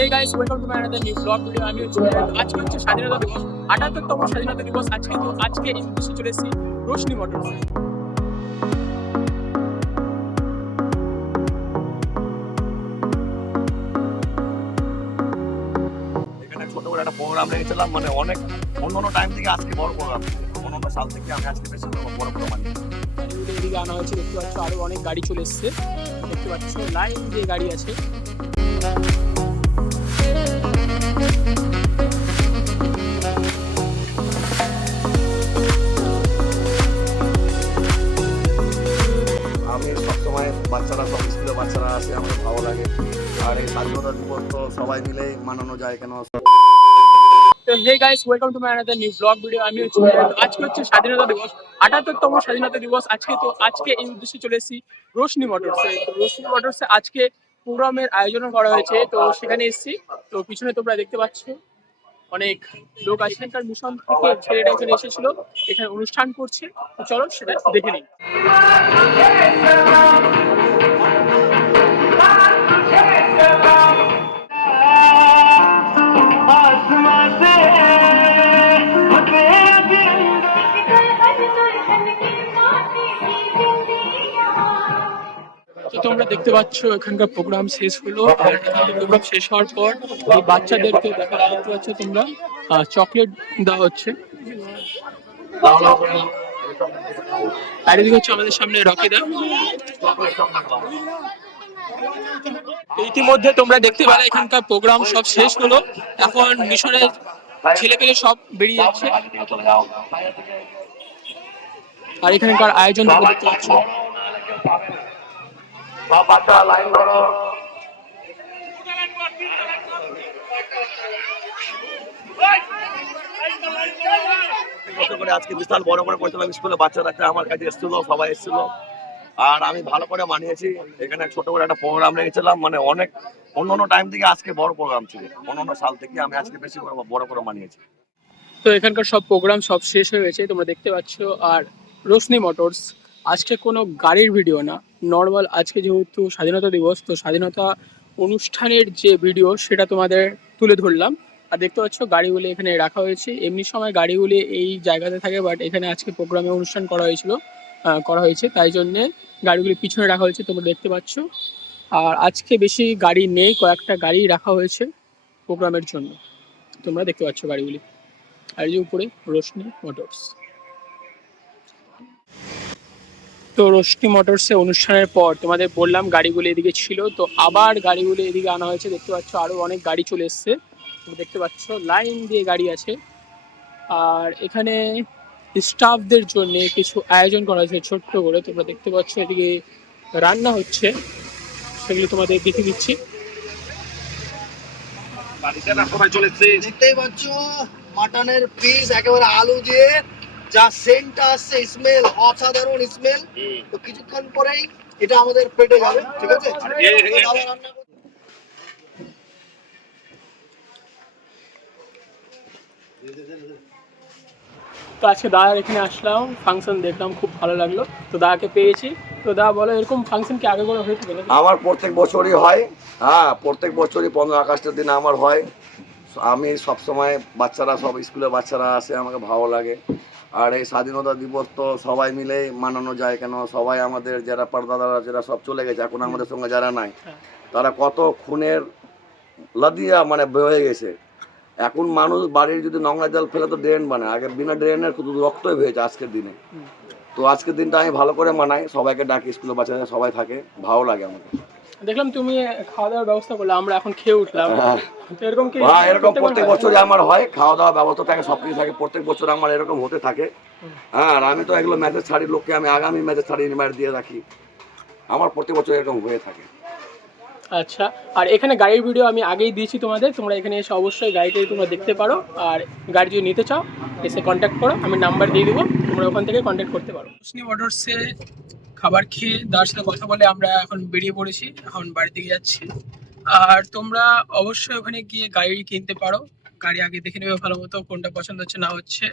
Hey guys, welcome to my another new vlog video. আমি হচ্ছে আজকে হচ্ছে স্বাধীনতা দিবস, ৭৮তম স্বাধীনতা দিবস। আজকে এই উদ্দেশ্যে চলে এসেছি রোশনি মোটরসে। এখানে ছোট করে একটা প্রোগ্রাম রেখেছিলাম, মানে অনেক অন্য টাইম থেকে আজকে বড় প্রোগ্রাম, অন্য সাল থেকে আমি আজকে বেশি বড় প্রোগ্রাম। এদিকে আনা হয়েছে, দেখতে পাচ্ছ আরো অনেক গাড়ি চলে এসছে, দেখতে পাচ্ছ লাইন দিয়ে গাড়ি আছে। আমি সবসময় বাচ্চারা সব স্কুলে বাচ্চারা আসে, আমার ভালো লাগে। আর এই স্বাধীনতা দিবস তো সবাই মিলেই মানানো যায় কেন। তো hey guys, welcome to my another new blog video. আমি হচ্ছে আজকে হচ্ছে স্বাধীনতা দিবস, ৭৮তম স্বাধীনতা দিবস। আজকে এই উদ্দেশ্যে চলে এসেছি রোশনি মোটরসে। তো রোশনি মোটরসে আজকে প্রোগ্রামের আয়োজন করা হয়েছে, তো সেখানে এসেছি। তো পিছনে তোমরা দেখতে পাচ্ছ অনেক লোক আছে। এখানকার মিশন থেকে ছেলেটা এখানে এসেছিল, এখানে অনুষ্ঠান করছে। তো চলো সেটা দেখে নিই। তো তোমরা দেখতে পাচ্ছ এখানকার প্রোগ্রাম শেষ হলো, আর প্রোগ্রাম শেষ হওয়ার পর এই বাচ্চাদেরকে দেখতে পাচ্ছ তোমরা চকলেট দেওয়া হচ্ছে। আর এদিকে হচ্ছে আমাদের সামনে রকিদা। ইতিমধ্যে তোমরা দেখতে পেলে এখানকার প্রোগ্রাম সব শেষ হলো, এখন মিশনের ছেলে পেলে সব বেরিয়ে যাচ্ছে। আর এখানকার আয়োজন তোমরা দেখতে পাচ্ছ। আজকে বিশাল বড় করে করেছিলাম, স্কুলে বাচ্চারা আমার কাছে এসেছিল, সবাই এসেছিল। আর আমি ভালো করে মানিয়েছি। এখানে ছোট করে একটা প্রোগ্রাম রেখেছিলাম, মানে অনেক অন্য টাইম থেকে আজকে বড় প্রোগ্রাম ছিল, অন্য সাল থেকে আমি আজকে বেশি বড় করে মানিয়েছি। তো এখানকার সব প্রোগ্রাম সব শেষ হয়ে গেছে, তোমরা দেখতে পাচ্ছ। আর রোশনি মোটরস আজকে কোনো গাড়ির ভিডিও না, নর্মাল আজকে যেহেতু স্বাধীনতা দিবস, তো স্বাধীনতা অনুষ্ঠানের যে ভিডিও সেটা তোমাদের তুলে ধরলাম। আর দেখতে পাচ্ছ গাড়িগুলি এখানে রাখা হয়েছে, এমনি সময় গাড়িগুলি এই জায়গাতে থাকে, বাট এখানে আজকে প্রোগ্রামে অনুষ্ঠান করা হয়েছে, তাই জন্যে গাড়িগুলি পিছনে রাখা হয়েছে, তোমরা দেখতে পাচ্ছ। আর আজকে বেশি গাড়ি নেই, কয়েকটা গাড়ি রাখা হয়েছে প্রোগ্রামের জন্য, তোমরা দেখতে পাচ্ছ গাড়িগুলি। আর যে উপরে রোশনি মোটরস। তো রোশনি মোটরসে অনুষ্ঠানের পর তোমাদের বললাম গাড়িগুলো এদিকে ছিল, তো আবার গাড়িগুলো এদিকে আনা হয়েছে, দেখতে পাচ্ছ আরো অনেক গাড়ি চলে এসছে, তুমি দেখতে পাচ্ছ লাইন দিয়ে গাড়ি আছে। আর এখানে স্টাফদের জন্য কিছু আয়োজন করা হয়েছে ছোট্ট করে, তোমরা দেখতে পাচ্ছ এদিকে রান্না হচ্ছে, সেগুলো তোমাদের দেখে দিচ্ছি। দেখতেই পাচ্ছ মাটনের পিস একেবারে আলু দিয়ে যা সেন্ট আসছে, স্মেল অসাধারণ স্মেল। তো কিছুক্ষণ পরেই এটা আমাদের পেটে যাবে, ঠিক আছে? তো আজকে দাদার এখানে আসলাম, ফাংশন দেখলাম, খুব ভালো লাগলো। তো দাদাকে পেয়েছি। তো দাদা বলো, এরকম ফাংশন কি আগে করে হয়ে থাকে নাকি? আমার প্রত্যেক বছরই হয়, হ্যাঁ প্রত্যেক বছরই 15 আগস্টের দিন আমার হয়। আমি সবসময় বাচ্চারা সব স্কুলে বাচ্চারা আসে, আমাকে ভালো লাগে। আর এই স্বাধীনতা দিবস তো সবাই মিলেই মানানো যায় কেন, সবাই আমাদের যারা পর্দাদারা যারা সব চলে গেছে, এখন আমাদের সঙ্গে যারা নাই, তারা কত খুনের লাদিয়া মানে বয়ে গেছে। এখন মানুষ বাড়ির যদি নোংরা জল ফেলে তো ড্রেন বানায়, আগে বিনা ড্রেনের শুধু রক্তই হয়েছে আজকের দিনে। তো আজকের দিনটা আমি ভালো করে মানাই, সবাইকে ডাকি, স্কুলে বাচ্চারা সবাই থাকে, ভালো লাগে আমাকে। দেখলাম তুমি খাওয়া দাওয়ার ব্যবস্থা করলে, আমরা এখন খেয়ে উঠলাম। তো এরকম কি? হ্যাঁ, এরকম প্রত্যেক বছরই আমার হয়, খাওয়া দাওয়া ব্যবস্থা থাকে, সবকিছু থাকে, প্রত্যেক বছর আমার এরকম হতে থাকে। হ্যাঁ, আর আমি তো এগুলো ম্যাচের ছাড়ি, লোককে আমি আগামী ম্যাচের ছাড়ি ইনভাইট দিয়ে রাখি, আমার প্রত্যেক বছর এরকম হয়ে থাকে। আচ্ছা, আর এখানে গাড়ির ভিডিও আমি আগেই দিয়েছি তোমাদের, তোমরা এখানে এসে অবশ্যই গাড়িটা তোমরা দেখতে পারো। আর গাড়ি যদি নিতে চাও এসে কন্ট্যাক্ট করো, আমি নাম্বার দিয়ে দেবো, তোমরা ওখান থেকে কন্ট্যাক্ট করতে পারো। রোশনি মোটরসে খাবার খেয়ে দাদার সাথে কথা বলে আমরা এখন বেরিয়ে পড়েছি, এখন বাড়ির দিকে যাচ্ছি। আর তোমরা অবশ্যই ওখানে গিয়ে গাড়ি কিনতে পারো, গাড়ি আগে দেখে নেবে ভালো মতো, কোনটা পছন্দ হচ্ছে না হচ্ছে,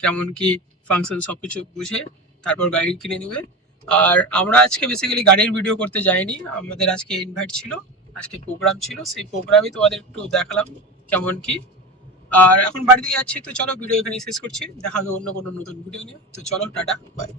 কেমন কি ফাংশন সবকিছু বুঝে তারপর গাড়ি কিনে নেবে। আর আমরা আজকে বেসিক্যালি গাড়ির ভিডিও করতে যাইনি, আমাদের আজকে ইনভাইট ছিল, আজকে প্রোগ্রাম ছিল, সেই প্রোগ্রামই তোমাদের একটু দেখালাম কেমন কি। আর এখন বাড়ি থেকে যাচ্ছি, তো চলো ভিডিও এখানে শেষ করছি, দেখা হবে অন্য কোনো নতুন ভিডিও নিয়ে। তো চলো, টাটা, বাই।